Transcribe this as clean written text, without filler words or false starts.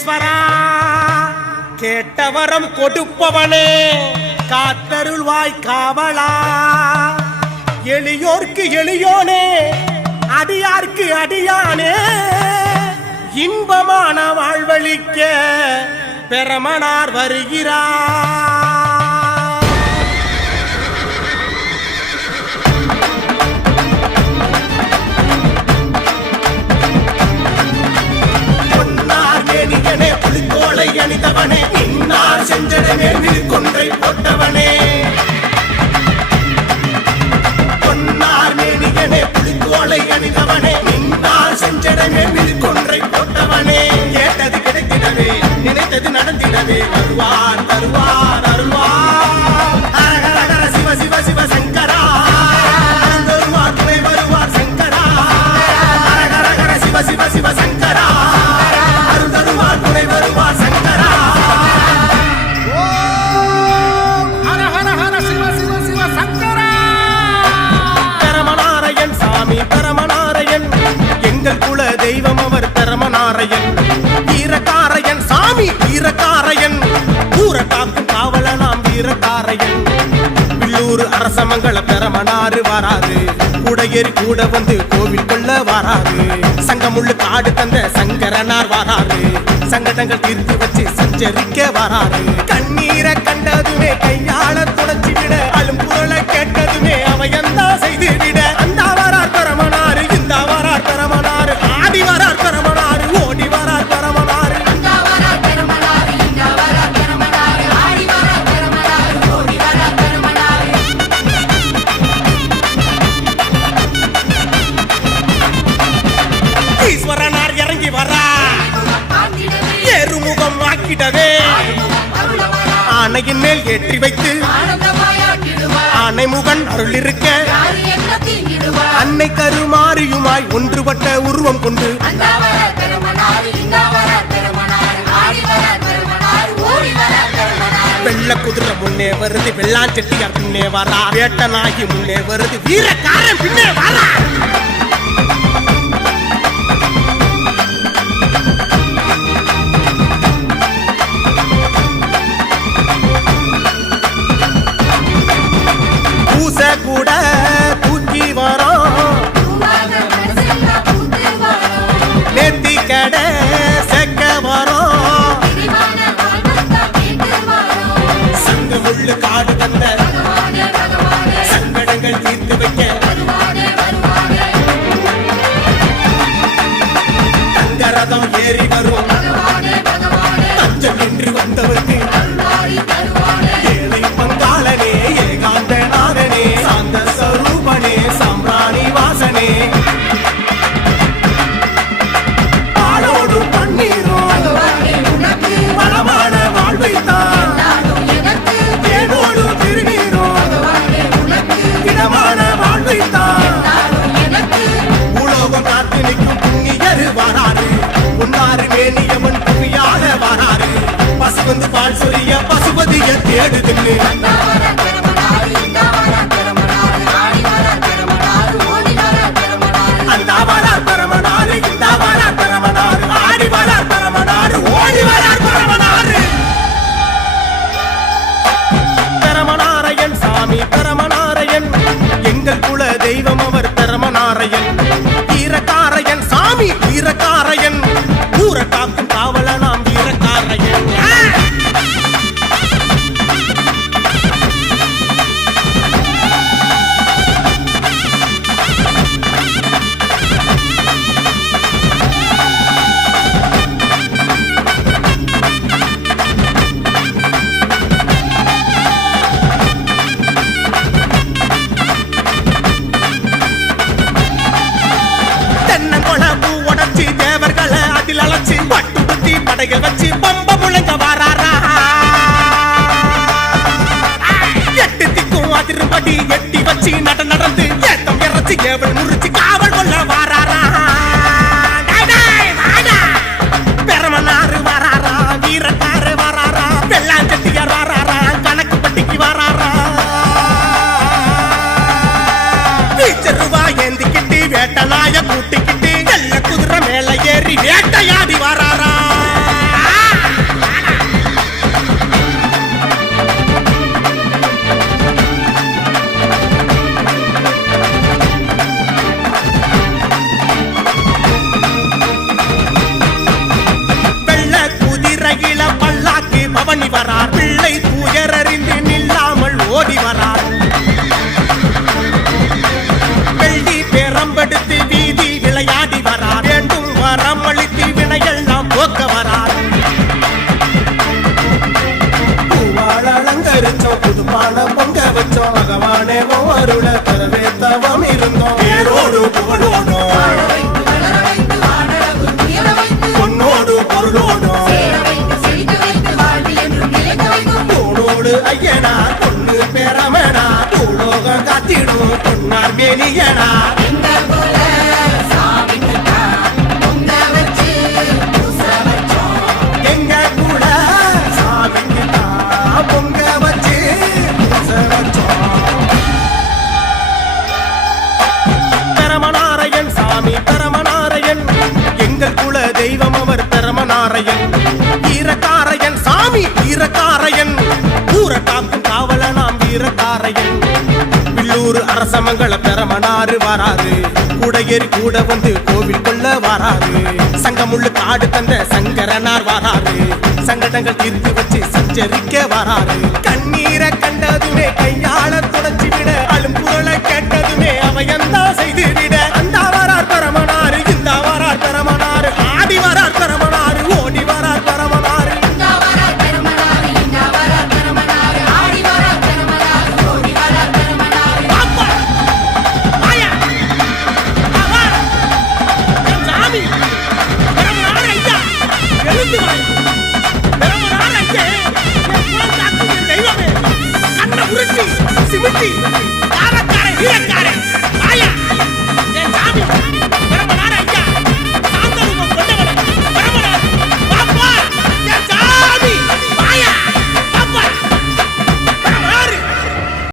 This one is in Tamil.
ஈஸ்வரா கேட்டவரம் கொடுப்பவனே காத்தருள்வாய் காவலா எளியோர்க்கு எளியோனே அடியார்க்கு அடியானே இன்பமான வாழ்வழிக்க பெருமானார் வருகிறார். புலித்தோளை அணிந்தவனே இன்னார் செஞ்சடமே விழுக்கொன்றை போட்டவனே பொன்னார் மேனியனே புலித்தோளை அணிந்தவனே இன்னார் செஞ்சடமே விழுக்கொன்றை போட்டவனே கேட்டது கிடைத்திடவே நினைத்தது நடந்திடவே வருவார் தருவார் அருள்வார் ஹர ஹர சிவ சிவ சிவ சங்கரா வருவார் துணை வருவார் சங்கரா ஹர ஹர சிவ சிவ சிவ சங்கரா தெய்வம் அவர் பெருமானாரையன் வீரகாரையன் சாமி வீரகாரையன் ஊரக்காக்கும் காவலனாம் வீரகாரையன் பில்லூர் அரசமங்கள பெருமானாரு வராது கூடையேறி கூட வந்து கோவில் கொள்ள வராது சங்கமுள்ளு காடு தந்த சங்கரனார் வராது சங்கடங்கள் தீர்த்து வச்சு சஞ்சரிக்க வராது கண்ணீரை கண்டதுமே கையாள துடைச்சி விட அலும்புகளை கேட்டதுமே அவையந்தா செய்து விட அந்த வரார் பெருமானாரு இந்த வரார் பெருமானாரு ஆடி வரார் பெருமானாரு ஓடி வரார் பெருமானாரு ஈஸ்வரனார் இறங்கி வரா ஏறுமுகம் ஆக்கிடவே ஆனையின் மேல் ஏற்றி வைத்து ஆனைமுகன் அருள் இருக்க அன்னை கருமாரியுமாய் ஒன்றுபட்ட உருவம் கொண்டு வெள்ள குதிரை முன்னே வருது வெள்ளாஞ்செட்டியார் பின்னே வரா வேட்டனாகி முன்னே வருது வீரக்காரன் பின்னே வரா கூட தூக்கி வரோம் நேத்தி கடை செக்க வரோம் சங்க முள்ளு காடு தந்த சங்கடங்கள் தீர்த்து வைக்க தங்க ரதம் ஏறி வரும் தஞ்சம் என்று வந்தவருக்கு ஏழை பங்காளனே ஏகாந்த நாதனே சாந்த ஸ்வரூபனே சாம்ராணி வாசனே பாலோடு பன்னீரும் வளமான வாழ்வைத்தான் தேனோடு திருநீரும் திடமான வாழ்வைத்தான் உலோகம் காத்து நிற்கும் புண்ணியரு வராது பொன்னாறு மேனியவன் புவியாக வராது பசு வந்து பால் சொரிய பசுபதிய தேடுதுன்னு பெருமானாரையன் சாமி பெருமானாரையன் எங்கள் குல தெய்வம் அவர் பெருமானாரையன் வீரகாரையன் சாமி வீரகாரையன் ஊரக்காக்கும் காவலனாம் வீரகாரையன் தேவர்களை அதில் அழைச்சு பட்டுடுத்தி படைகள் வச்சு பம்ப முழங்க வாராரா எட்டு திக்கும் அதிரும்படி எட்டி வச்சு நடந்து ஏத்தம் இறச்சி ஏவல் முறிச்சு காவல் கொள்ள வாராரா பெருமானாரு வராரா வீரக்காரு வராரா வெள்ளாஞ்செட்டியார் வராரா கணக்கு பட்டிக்கு வராரா வீச்சருவா ஏந்திக்கிட்டு வேட்டனாய கூட்டிக்கிட்டு குதிரை மேல ஏறி வேட்டையாடி வராரா குதிரையில பல்லாக்கு பவனி வரார், பிள்ளை துயரறிந்து நில்லாமல் ஓடி வரார். வெள்ளி பேரம்பெடுத்து வீதி விளையாடி வரார், வேண்டும் வரம் அளித்து வினையெல்லாம் போக்க வரார். பூவால் அலங்கரிச்சோம், புதுப்பான பொங்க வச்சோம், பகவானே அருள தரவே தவம் இருந்தோம். பேரோடு புகழோடும் பொன்னோடு பொருளோடும் பொன்னோடு ஐயனா பொண்ணு பெறமனா பூலோகம் காத்திடும் பொன்னார் மேலியனா. எங்க கூட சாமிக்குதா பொங்க வச்சு பூச வச்சோம். பெரமநாரையன் சாமி பெரமநாரையன், எங்கள் குல தெய்வம் அவர் பெரமநாரையன். வீரக்காரையன் சாமி வீரக்காரையன், ஊர காக்கும் காவலனாம் வீரக்காரையன். வில்லூர் அரசமங்கள பெரமனாறு வராரு, கூடையேறி கூட வந்து கோவில் கொள்ள வராரு. சங்கமுள்ளு காடு தந்த சங்கரனார் வராரு, சங்கடங்கள் தீர்த்து வச்சு சஞ்சரிக்க வராரு. கண்ணி